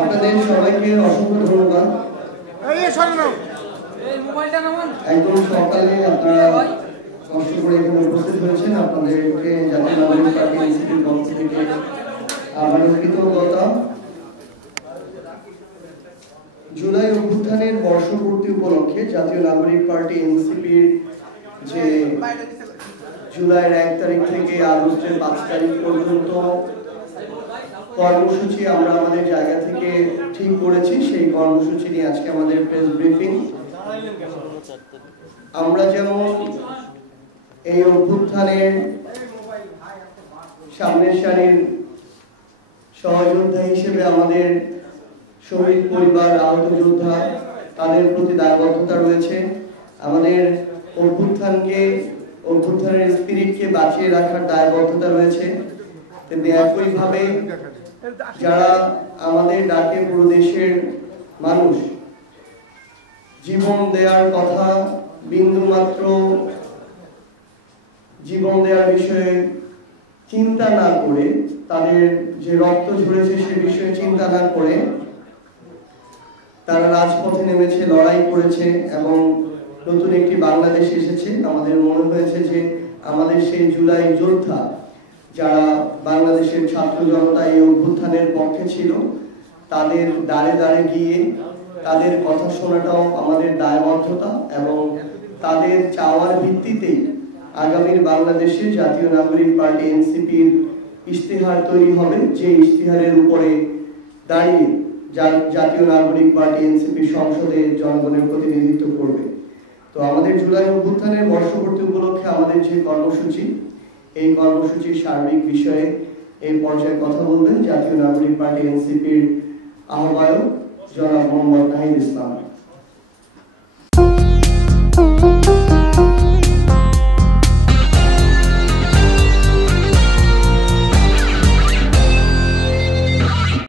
আপনাদের সবাইকে অসংখ্য ধন্যবাদ। একদম সকালে আপনারা কষ্ট করে এখানে উপস্থিত হয়েছেন। আপনাদেরকে জাতীয় নাগরিক পার্টি এনসিপির পক্ষ থেকে আমাদের কৃতজ্ঞতা। জুলাই অভ্যুত্থানের বর্ষপূর্তি উপলক্ষে জাতীয় নাগরিক পার্টি এনসিপির যে জুলাইয়ের 1 তারিখ থেকে আগস্টের 5 তারিখ পর্যন্ত কর্মসূচি আমরা আমাদের জায়গা থেকে ঠিক করেছি, সেই কর্মসূচি নিয়ে আজকে আমাদের প্রেস ব্রিফিং। আমরা যেমন এই অভ্যুত্থানের সামনের সারির সহযোদ্ধা হিসেবে আমাদের শহীদ পরিবার, আহত যোদ্ধা, তাদের প্রতি দায়বদ্ধতা রয়েছে। আমাদের অভ্যুত্থানের স্পিরিটকে বাঁচিয়ে রাখার দায়বদ্ধতা রয়েছে। তেমনি একইভাবে যারা আমাদের ডাকে পুরো দেশের মানুষ জীবন দেওয়ার কথা, বিন্দুমাত্র জীবন দেওয়ার বিষয়ে চিন্তা না করে, তাদের যে রক্ত ঝরেছে সে বিষয়ে চিন্তা না করে তারা রাজপথে নেমেছে, লড়াই করেছে এবং নতুন একটি বাংলাদেশ এসেছে। আমাদের মনে হয়েছে যে আমাদের সেই জুলাই যোদ্ধা যারা বাংলাদেশের ছাত্র জনতা এই অভ্যুত্থানের পক্ষে ছিল, তাদের দাঁড়ে দাঁড়ে গিয়ে তাদের কথা শোনাটাও আমাদের দায়বদ্ধতা এবং তাদের চাওয়ার ভিত্তিতেই আগামীর বাংলাদেশে জাতীয় নাগরিক পার্টি এনসিপির ইশতেহার তৈরি হবে, যে ইশতেহারের উপরে দাঁড়িয়ে জাতীয় নাগরিক পার্টি এনসিপি সংসদে জনগণের প্রতিনিধিত্ব করবে। তো আমাদের জুলাই অভ্যুত্থানের বর্ষপূর্তি উপলক্ষে আমাদের যে কর্মসূচি, এই কর্মসূচির সার্বিক বিষয়ে এই পর্যায়ে কথা বলবেন জাতীয় নাগরিক পার্টি এনসিপির আহ্বায়ক জনাব মোহাম্মদ নাহিদ ইসলাম।